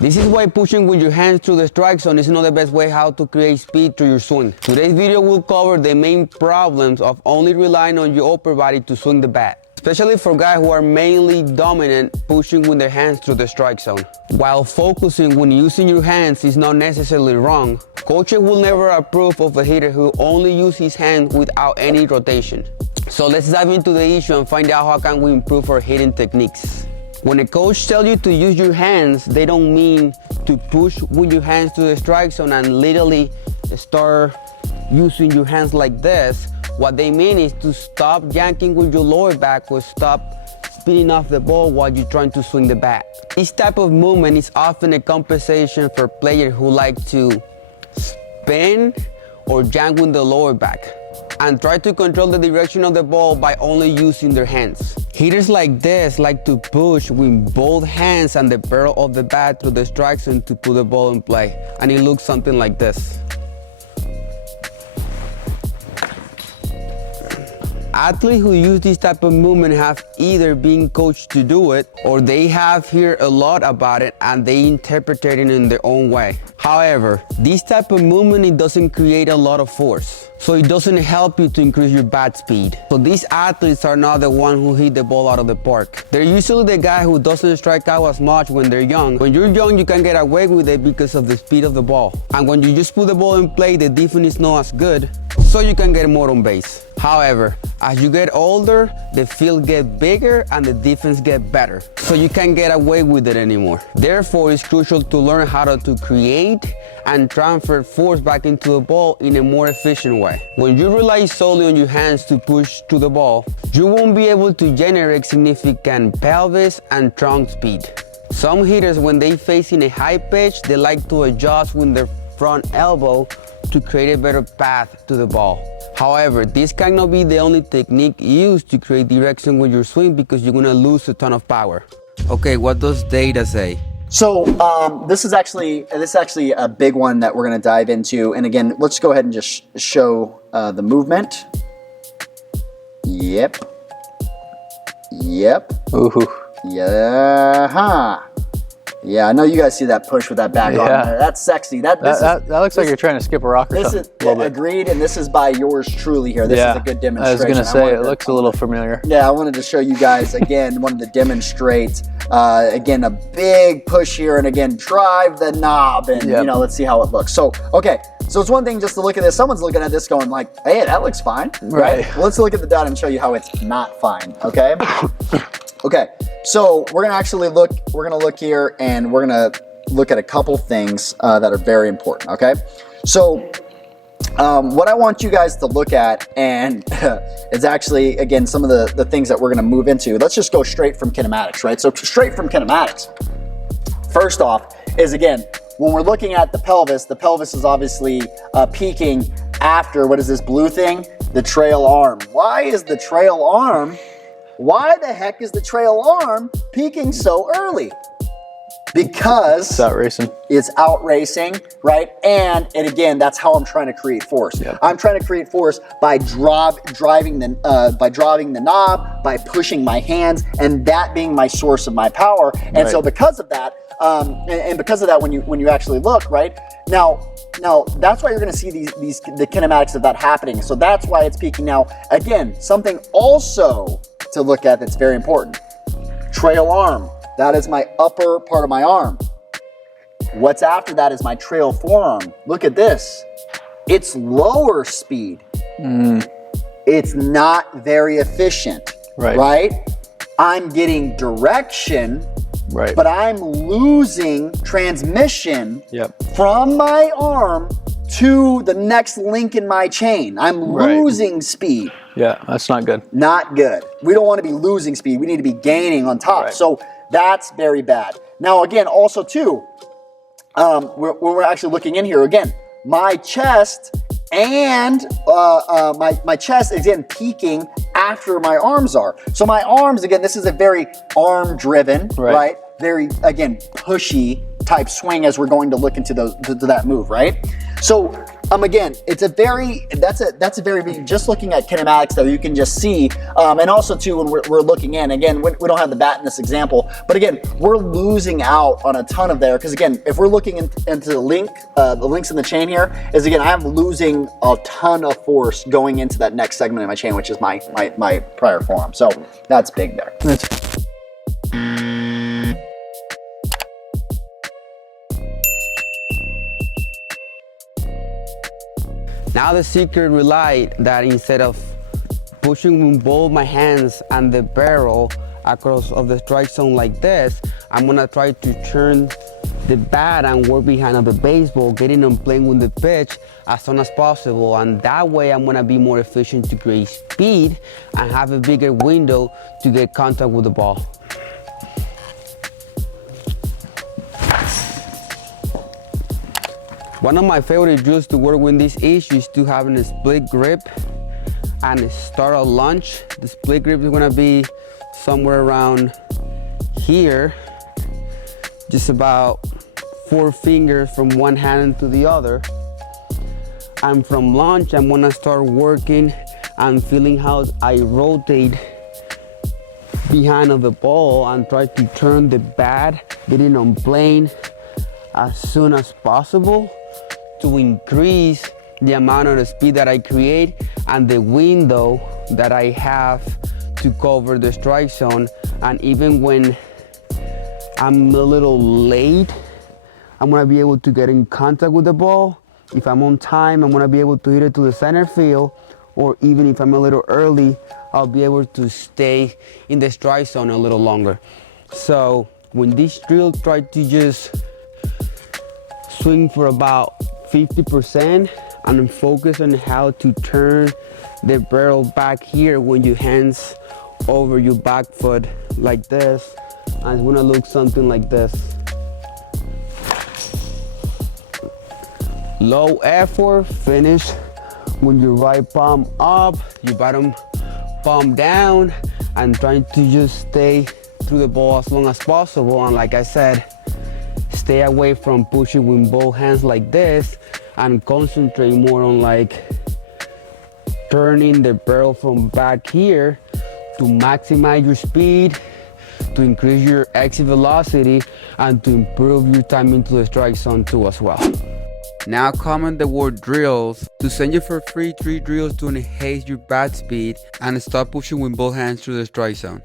This is why pushing with your hands through the strike zone is not the best way how to create speed through your swing. Today's video will cover the main problems of only relying on your upper body to swing the bat, especially for guys who are mainly dominant pushing with their hands through the strike zone. While focusing when using your hands is not necessarily wrong, coaches will never approve of a hitter who only uses his hands without any rotation. So let's dive into the issue and find out how can we improve our hitting techniques. When a coach tells you to use your hands, they don't mean to push with your hands to the strike zone and literally start using your hands like this. What they mean is to stop yanking with your lower back or stop spinning off the ball while you're trying to swing the bat. This type of movement is often a compensation for players who like to spin or yank with the lower back and try to control the direction of the ball by only using their hands. Hitters like this like to push with both hands and the barrel of the bat through the strike zone to put the ball in play, and it looks something like this. Athletes who use this type of movement have either been coached to do it or they have heard a lot about it and they interpret it in their own way. However, this type of movement, it doesn't create a lot of force, so it doesn't help you to increase your bat speed. So these athletes are not the ones who hit the ball out of the park. They're usually the guy who doesn't strike out as much when they're young. When you're young, you can get away with it because of the speed of the ball. And when you just put the ball in play, the defense is not as good, so you can get more on base. However, as you get older, the field gets bigger and the defense gets better, so you can't get away with it anymore. Therefore, it's crucial to learn how to create and transfer force back into the ball in a more efficient way. When you rely solely on your hands to push to the ball, you won't be able to generate significant pelvis and trunk speed. Some hitters, when they facing a high pitch, they like to adjust with their front elbow to create a better path to the ball. However, this cannot be the only technique used to create direction with your swing because you're gonna lose a ton of power. Okay, what does data say? So this is actually a big one that we're going to dive into. And again, let's go ahead and just show the movement. Yep. Ooh. Yeah. Yeah, I know you guys see that push with that back on there. That's sexy. That looks like you're trying to skip a rock or something. Agreed, and this is by yours truly here. This is a good demonstration. I was going to say, it looks a little familiar. Yeah, I wanted to show you guys, again, wanted to demonstrate, again, a big push here, and again, drive the knob, and, you know, let's see how it looks. So, okay, so it's one thing just to look at this. Someone's looking at this going like, hey, that looks fine, right? Well, let's look at the data and show you how it's not fine, okay? Okay, so we're gonna look here and we're gonna look at a couple things that are very important, okay? So what I want you guys to look at, and is actually, again, some of the things that we're gonna move into. Let's just go straight from kinematics, right? So straight from kinematics, first off is, again, when we're looking at the pelvis is obviously peaking after, what is this blue thing? The trail arm. Why the heck is the trail arm peaking so early? Because it's out racing. It's out racing, right? And again, that's how I'm trying to create force. Yep. I'm trying to create force by driving the knob, by pushing my hands, and that being my source of my power. And so because of that, because of that, when you actually look, right? Now that's why you're going to see the kinematics of that happening. So that's why it's peaking. Now, again, something also to look at that's very important. Trail arm. That is my upper part of my arm. What's after that is my trail forearm. Look at this. It's lower speed. It's not very efficient, right? I'm getting direction, but I'm losing transmission from my arm to the next link in my chain. I'm losing speed. Yeah, that's not good. Not good. We don't want to be losing speed. We need to be gaining on top. So that's very bad. Now, again, also too, when we're actually looking in here, again, my chest and my chest is again peaking after my arms are. So my arms, again, this is a very arm-driven, right? Very, again, pushy type swing as we're going to look into that move, right? So Again, that's a very, just looking at kinematics though, you can just see, and also too, when we're looking in, again, we don't have the bat in this example, but again, we're losing out on a ton of there, because again, if we're looking into the links in the chain here, is again, I'm losing a ton of force going into that next segment of my chain, which is my prior forearm. So that's big there. Now the secret relied that instead of pushing with both my hands and the barrel across of the strike zone like this, I'm gonna try to turn the bat and work behind of the baseball, getting on playing with the pitch as soon as possible, and that way I'm gonna be more efficient to create speed and have a bigger window to get contact with the ball. One of my favorite drills to work with this issue is to having a split grip and start a launch. The split grip is gonna be somewhere around here, just about 4 fingers from one hand to the other. And from launch, I'm gonna start working and feeling how I rotate behind of the ball and try to turn the bat, getting on plane as soon as possible, to increase the amount of the speed that I create and the window that I have to cover the strike zone. And even when I'm a little late, I'm gonna be able to get in contact with the ball. If I'm on time, I'm gonna be able to hit it to the center field, or even if I'm a little early, I'll be able to stay in the strike zone a little longer. So when this drill, try to just swing for about 50% and focus on how to turn the barrel back here when your hands over your back foot like this, and it's gonna look something like this. Low effort, finish with your right palm up, your bottom palm down, and trying to just stay through the ball as long as possible. And like I said, stay away from pushing with both hands like this, and concentrate more on like turning the barrel from back here to maximize your speed, to increase your exit velocity, and to improve your time into the strike zone too as well. Now comment the word drills to send you for free 3 drills to enhance your bat speed and stop pushing with both hands through the strike zone.